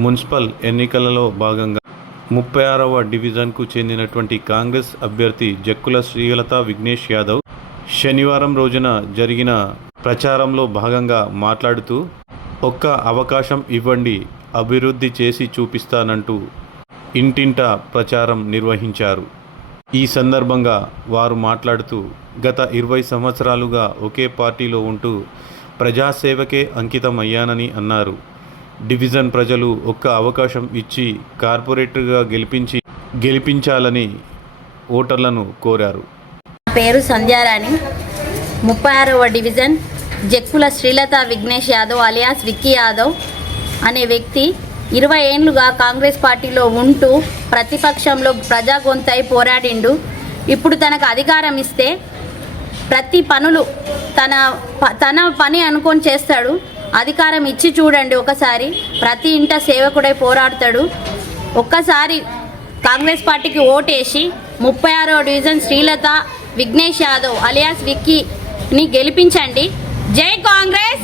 Municipal ఎన్నికలలో భాగంగా 36వ డివిజన్కు చెందినటువంటి కాంగ్రెస్ అభ్యర్థి జక్కుల శ్రీలత విఘ్నేష్ యాదవ్ శనివారం రోజున జరిగిన ప్రచారంలో భాగంగా మాట్లాడుతూ ఒక్క అవకాశం ఇవ్వండి, అభివృద్ధి చేసి చూపిస్తానంటూ ఇంటింటా ప్రచారం నిర్వహించారు. ఈ సందర్భంగా వారు మాట్లాడుతూ గత 20 సంవత్సరాలుగా ఒకే పార్టీలో ఉంటూ ప్రజాసేవకే అంకితం అయ్యానని అన్నారు. డివిజన్ ప్రజలు ఒక్క అవకాశం ఇచ్చి కార్పొరేటర్గా గెలిపించాలని ఓటర్లను కోరారు. నా పేరు సంధ్యారాణి. 36వ డివిజన్ జక్కుల శ్రీలత విఘ్నేష్ యాదవ్ అలియాస్ విక్కీ యాదవ్ అనే వ్యక్తి 20 ఏళ్లుగా కాంగ్రెస్ పార్టీలో ఉంటూ ప్రతిపక్షంలో ప్రజా గొంతై పోరాడిండు. ఇప్పుడు తనకు అధికారం ఇస్తే ప్రతి పనులు తన పని అనుకొని చేస్తాడు. అధికారం ఇచ్చి చూడండి ఒకసారి, ప్రతి ఇంట సేవకుడై పోరాడతాడు. ఒక్కసారి కాంగ్రెస్ పార్టీకి ఓటేసి 36వ డివిజన్ శ్రీలత విఘ్నేష్ యాదవ్ అలియాస్ విక్కీని గెలిపించండి. జై కాంగ్రెస్.